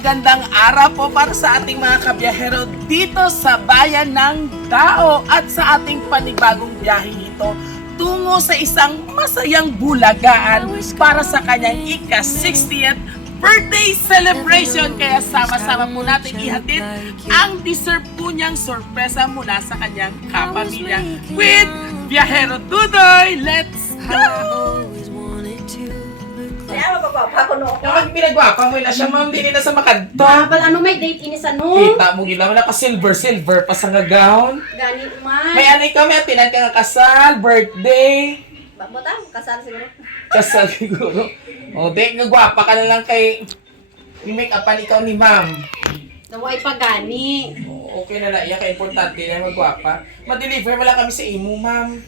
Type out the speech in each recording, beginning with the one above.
Magandang araw po para sa ating mga kabiyahero dito sa bayan ng Dao at sa ating panibagong biyahe ito tungo sa isang masayang bulagaan para sa kanyang ika-60th birthday celebration. Kaya sama-sama po natin ihatid ang deserve po niyang sorpresa mula sa kanyang kapamilya with Biyahero Dudoy. Let's go! Kaya magpapapa ko no. Yung pinagwapa mo na siya, ma'am, hindi na sa makadto. Bal ano may date ini sa no? Kita mo gila mo na ka-silver pa sa nga gown. Gani man. May ano kami, atinan ka nga kasal, birthday. Bota, kasal siguro. Kasal siguro. O, di, nga gwapa ka na lang kay i-make-upan ikaw ni ma'am. Naway pa gani. O, okay na iya, kaya importante na magwapa. Ma-deliver mo lang kami sa imo, ma'am.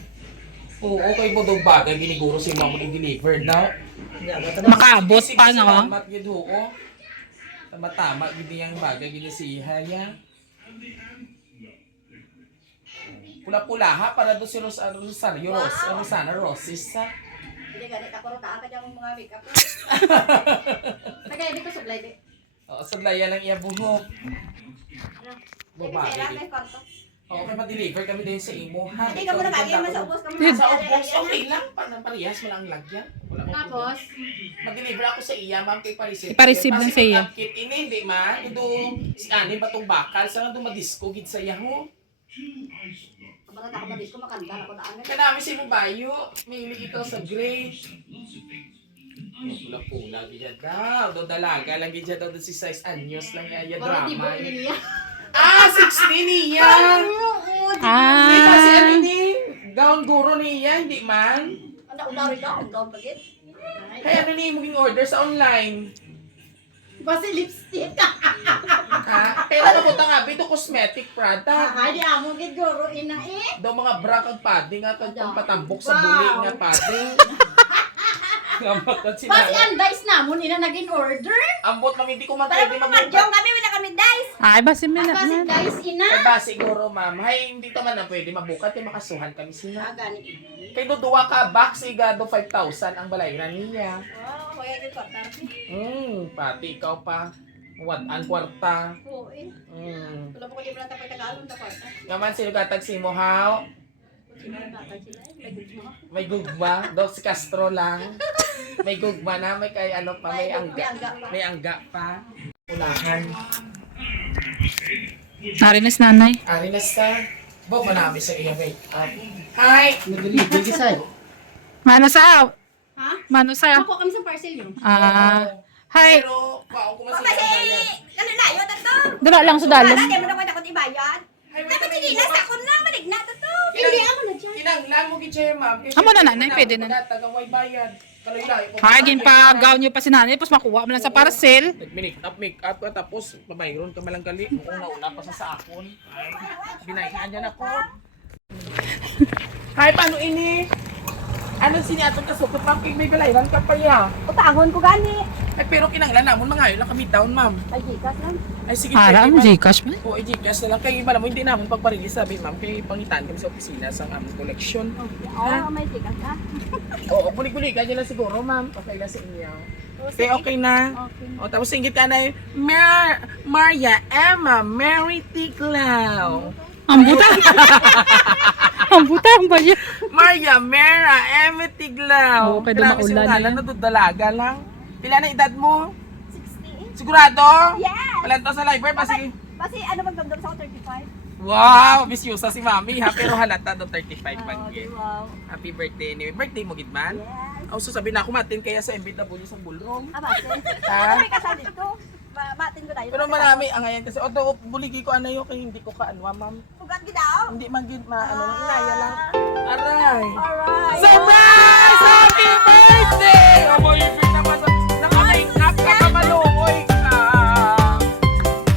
Oo, okay po daw bagay, giniguro si ma'am i-deliver na. Makaabot pa, no? Salamat, gid ho. Tama-tama, gid yung bagay, gid si Haya. Pula-pula ha, para doon si Rosana, Rosis ha. Hindi gani ka pero taa ka diyang mga makeup. Tagay di ko sublay di. Oo, sadlaya lang iya buhok. Babae. Kaya kwarto. Oo, kaya ma-deliver kami din sa imo ha. Hindi ka muna bagay man sa ubos ka Sa ubos, okay lang. Parehas mo lang lagyan. Tapos, mag-deliver ako sa iya, ma'am, kay Parisib. Ipa-receive lang sa iya. Kit ini, hindi man. Ito, si Ani, batong bakal. Saan ito madisco, gid sa iya ho. kapag nakabadis ko makanta ako daan. Kaya namin si Mubayo. May ito sa gray. Pula-pula, gid daw. Do dalaga lang gid daw si 6 anyos lang iya Para di drama. mo niya. Ah, 16 niya. Hindi kasi ano ni, gown guro niya, hindi man. Ano udari ka? Ikaw pagit. Kaya ano ni, maging order sa online. Basta lipstick. Ha? Pero napunta nga, ito cosmetic product. Ay, di amo gid guro ina eh. Daw mga bra kag padding nga kag patambok sa buli nga padding. Ngamat sila. Basta andays namon ina naging order. Ambot ma'am, hindi ko man Para pwede mo magbukas. madyong kami wala kami dice. Ay, basi mo na. Basta dice ina. Ay ba siguro ma'am, hay hindi to man na pwede mabukat, kay makasuhan kami sila. Gani. Kay do duwa ka box igado 5,000 ang balayran niya. Oh, kaya gid kwarta. Pati ikaw pa. An kwarta. Oo eh. Wala po ko di lang tapay tagalon ta kwarta. Ngaman sino katag si Mohaw? Sino natay sila? May gugma, daw si Castro lang. May gugma na, may kay ano pa, may angga. May angga pa. Ulahan. Narinas nanay. Ari na sa. Bo, manami sa iya wait up. Hi! Nag-delivery say. Mano sa? Ha? Mano sa? Ako kami sa parcel yun. Hi. Pero, pao ko masaya Kasi, ang bayad. ano na yun, tato? Dala lang sa dalom. Hindi mo na kwenta kung ibayad. Ay, may Dapat kami hindi iba. na sa na, malig na, tato. Hindi, ako na dyan. Kinanglan mo gid ma'am. Amo na, nanay, pwede na. Tagang way bayad. Kaloy-layo ko. Hagin pa gown niyo pa si nanay, tapos makuha mo lang sa parcel. Make up ka tapos pabayron ka malang gali. Una-una pa sa akon. Ay, binayan niya ako. Hi, paano ini? Ano siniaton ka sukot ma'am? May balayran ka pa ya. Utangon ko gani. Ay, pero kinanglan namon mga lang kami down ma'am. Ay, gikas lang. Ay, sige. Aram, Gcash ba? Oo, Gcash na lang. Kaya iba mo, hindi namin pagparilis sabi ma'am. Kaya pangitaan kami sa opisina sa aming collection. Oo, may gikas na. Oo, bulig-buligan nyo lang siguro ma'am. Okay lang sa inyo. Okay, okay na. Okay. O, tapos singgit ka na Maria Emma Mary Tiglao. Ang buta. Ang buta ang bayan. Maria Mera Emma Tiglao. Oo, kaya Grabe dumaulan si ngalan, yan. nadudalaga lang. Pila na edad mo? 60. Sigurado? Yes! Wala to sa library pa sige. Kasi ano magdamdam sa ako 35? Wow, bisyosa si mami ha, pero halata do 35 pag Wow. Happy birthday anyway. Birthday mo gidman? Yes. Oh, so sabi na ako matin kaya sa MBW sa Bulrong. Batin. Ha? May kasal dito. Batin ko tayo. Pero marami ang ngayon kasi although buligi ko anayo kay hindi ko kaanwa ma'am. Sugat gidaw. Hindi man gid ano lang inaya lang. Aray. Alright. Surprise! Happy birthday! Oh, boy, naman naka-make up ka pa malumoy ka.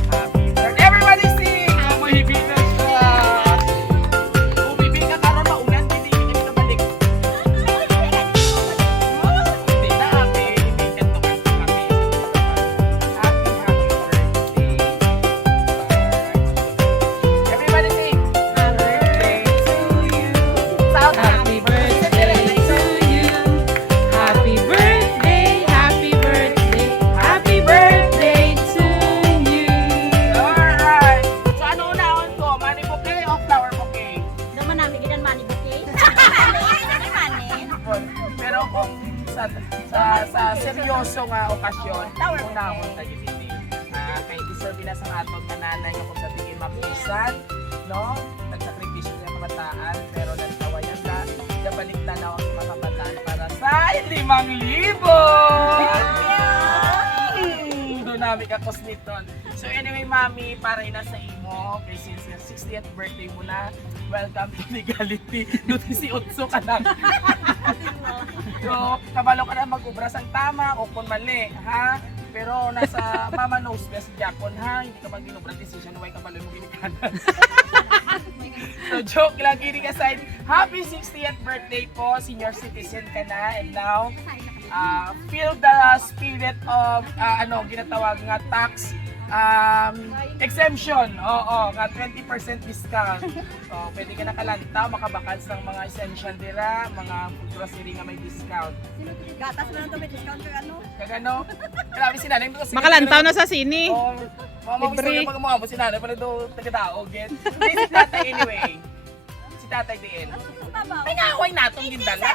Happy birthday. Everybody sing! Oh, boy, na siya. Bumibig ka karon maulan, hindi ka balik. Hindi na, happy. Hindi ka to kami. Happy birthday. Everybody sing. Happy birthday to you. South Happy birthday to you. Happy birthday okasyon, Tower unahon tayo dito. Kay deserve na sa aton na nanay nga kung sa tingin mapisan, no? Nagsakripisyo ng kabataan, pero nagtawayan na, nabalik na ang mga kabataan para sa 5,000! Namin kakos nito. So anyway, mami, para ina sa imo, kay since 60th birthday mo na, welcome to Legality. Duti si Utso ka na. So, kabalo ka na mag-ubra sang tama o kung mali, ha? Pero nasa mama knows best Japon, ha? Hindi ka mag-inubra decision, why kabalo mo ginikanan. So joke lang, kidding aside, happy 60th birthday po, senior citizen ka na, and now, feel the spirit of ginatawag nga tax exemption. Oo, nga 20% discount. So, pwede ka nakalanta, makabakals ng mga essential dira, mga food grocery nga may discount. Gatas mo lang ito, may discount ka ano? Kagano? Grabe si nanay. Makalantaw na sa sini. Oo, mama gusto Libre. niya pag umabot si nanay, pala doon taga-tao, get? Hindi si tatay anyway. Si tatay din. Ay, ngaway natong gindala.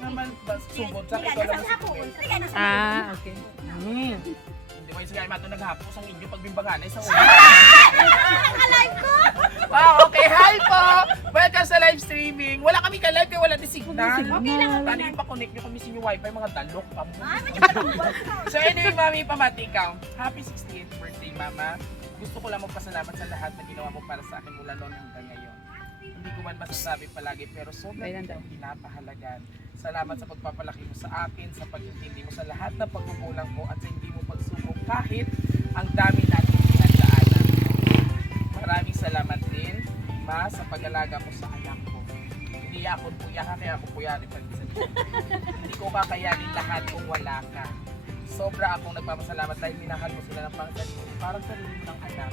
Naman, sumod sa ito lang si Kuya. Ah, okay. Hindi mo yung sigay mato naghapos ang inyo pagbimbangan ay sa ulo. Alive ko! Wow, okay. Hi po! Welcome sa live streaming. Wala kami ka-live kaya wala din signal. Okay lang. Paano yung pa-connect nyo kami sa inyo wifi, mga dalok pa mo. Ay, medyo malubos. So anyway, mami, pamati ikaw. Happy 68th birthday, mama. Gusto ko lang magpasalamat sa lahat na ginawa mo para sa akin mula noon hanggang ngayon. Hindi ko man masasabi palagi, pero sobrang kitang pinapahalagan. Salamat sa pagpapalaki mo sa akin, sa pag-intindi mo sa lahat ng pagkukulang ko at sa hindi mo pagsubok kahit ang dami natin pinagdaanan. Maraming salamat din, ma, sa pag-alaga mo sa anak ko. Hindi ako puya ka, kaya ako puya rin pag-isa. Hindi ko kakayanin lahat kung wala ka. Sobra akong nagpapasalamat dahil minahal mo sila ng parang sarili mo ng anak.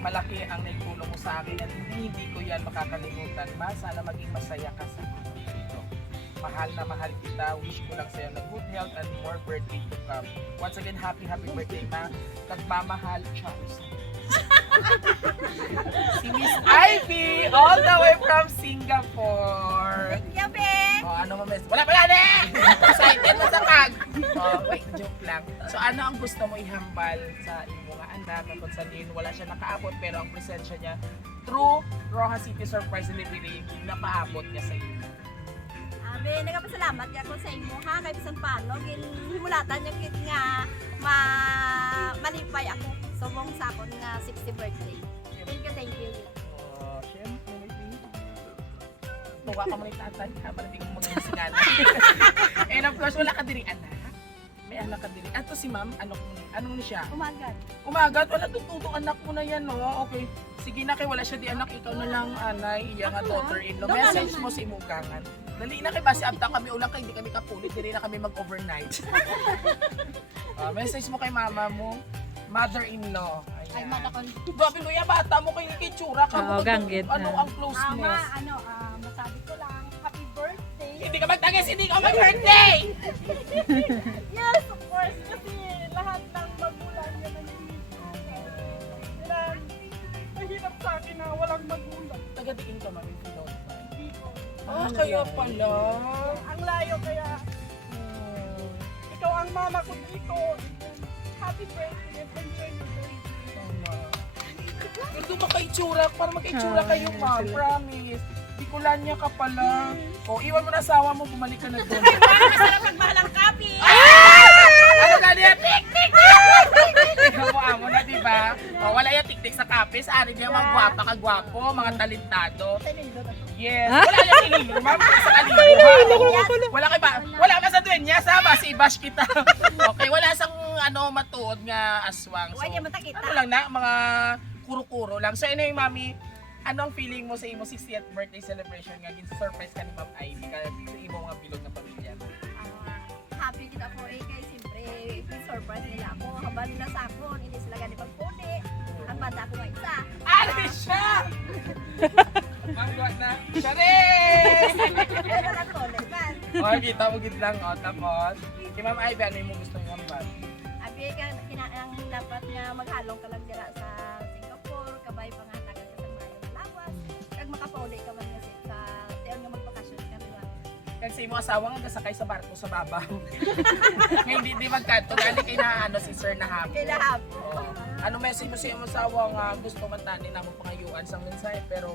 Malaki ang naitulong mo sa akin at hindi ko yan makakalimutan. Ma, sana maging masaya ka sa mundo dito. Mahal na mahal kita. Wish ko lang sa'yo na good health and more birthday to come. Once again, happy birthday, ma. Nagmamahal, Charles. Si Miss Ivy, all the way from Singapore. Thank you, Beng! Oh, ano mames? Wala pala na! Excited na sa pag! Oh, wait, joke lang. So ano ang gusto mo ihambal sa iyong mga anak na kung saan wala siya nakaabot pero ang presensya niya through Roja City Surprise Delivery napaabot niya sa iyo. Abe, nagpasalamat ka ko sa imo ha, kay bisan paano, himulatan niya kit nga malipay ako subong sa akon nga 60th birthday. Thank you. Oh, syempre, tuwa ka mo ni tatay ha, malating mo mag-isingan. And of course, wala ka diri anak. May anak ka diri. Ato si ma'am, anong siya? Umagat, wala tututo anak mo na yan, no? Okay. Sige na kay wala siya di anak, ikaw na lang anay, iya nga daughter-in-law. Message mo si Imugangan. Dali na kay basi abta kami ulang kay hindi kami kapulit, diri na kami mag-overnight. Message mo kay mama mo, mother-in-law. Ay, Ayan. madakon. Grabe Luya, bata mo kay tsura ka. Oo, ganggit Ano na. ang closeness? Masabi ko lang, happy birthday. Hindi ka magtagis, hindi ka mag-birthday! Yes, of course, kasi lahat ng magulang niya mahirap sa akin na walang magulang. Taga-diin ka, mami, Pinoy. Dito. Kaya pala. Ang layo kaya, ikaw ang mama ko dito. Happy birthday, enjoy your birthday. Pero doon makaitsura, para makaitsura kayo, ma. Promise. Bicolania ka pala. O, iwan mo na asawa mo, bumalik ka na doon. Masarap magmahalang kape. Ano ka niya? Tik-tik! Ikaw mo amo na, diba? O, wala yung tik-tik sa kape. Sa arin niya, mga gwapa kagwapo, mga talentado. Yes. Wala yung ililo, ma'am. Sa kalibo. Wala kay ba? Wala ka sa duwenya, sama. Si Bash kita. Okay, wala sang matuod nga aswang. So, Huwag niya matakita. ano lang na, mga kuro-kuro lang. So, anyway, mami, ano ang feeling mo sa imo 60th birthday celebration nga gin-surprise ka ni Ma'am Ivy ka sa imo mga bilog na pamilya? Happy kita ko kay siyempre, surprise nila ako. Habang nila sa ako, hindi sila ganit magpuli. Ang bata ko nga isa. Ano siya? Mangguat na. Charis! Pero nagtole man. Okay, kita mo gid lang. O, tapos, kay Ma'am Ivy, ano yung mo gusto yung ambal? Abi ka ang dapat nga maghalong ka lang dira sa Singapore, kabay pangatagan ka sa mga lawas. Kag makapauli ka man nga sa tiyon nga magbakasyon ka diba. Kasi mo asawa nga gasakay sa barko sa babaw. Ngayon di magkanto. Dali kay na si Sir na hapon. Kailangan. Ano message mo sa iyong asawa nga gusto man tani na mo pangayuan sa mensahe pero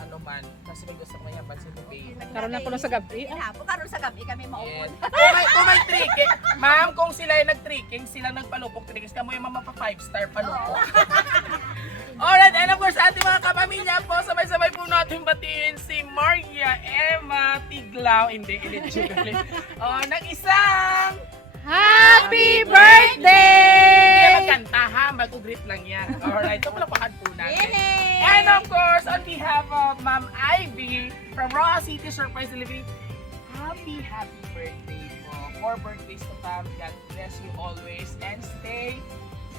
ano man kasi may gusto may haban si Tubay. Karoon na po lang sa gabi. Kailangan. Karoon sa gabi kami maupon. Yes. Kung may tricking, ma'am, kung sila ay nag-tricking, silang nagpalupok tricking, kamo yung mama pa 5-star palupok. Alright, and of course, ating mga kapamilya po, sabay-sabay po natin batiin si Maria Emma Tiglao, hindi, illegitimate. Nang isang Happy Hindi birthday! magkanta ha, mag-greet lang yan. Alright, ito palakpakan po natin. Yay! And of course, on behalf of Ma'am Ivy from Roa City Surprise Delivery, happy birthday po. More birthdays to come. God bless you always and stay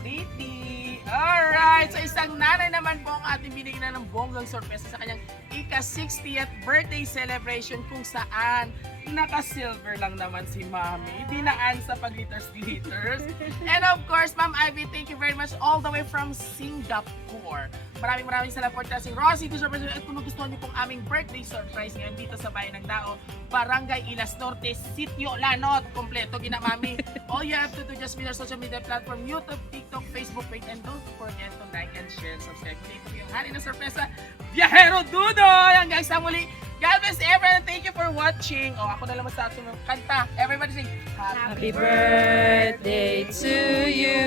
pretty. Alright, so isang nanay naman po ang ating binigyan ng bonggang sorpresa sa kanyang ika-60th birthday celebration kung saan naka-silver lang naman si Mami. Dinaan sa pag-glitters. And of course, Ma'am Ivy, thank you very much all the way from Singapore. Maraming salamat po sa Roa City Surprise. At kung gusto niyo pong aming birthday surprise ngayon dito sa Bayan ng Dao, Barangay Ilas Norte, Sitio Lanot, kompleto ginamami. All you have to do just be our social media platform, YouTube, TikTok, Facebook page, and don't forget to like and share and subscribe. Ito yung hari ng sorpresa, Biyahero Dudoy! Hanggang sa muli, God bless everyone. Thank you for watching. Ako na lang sa ating kanta. Everybody sing, Happy birthday to you!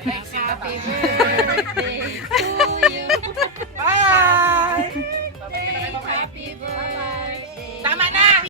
Happy Happy birthday to you.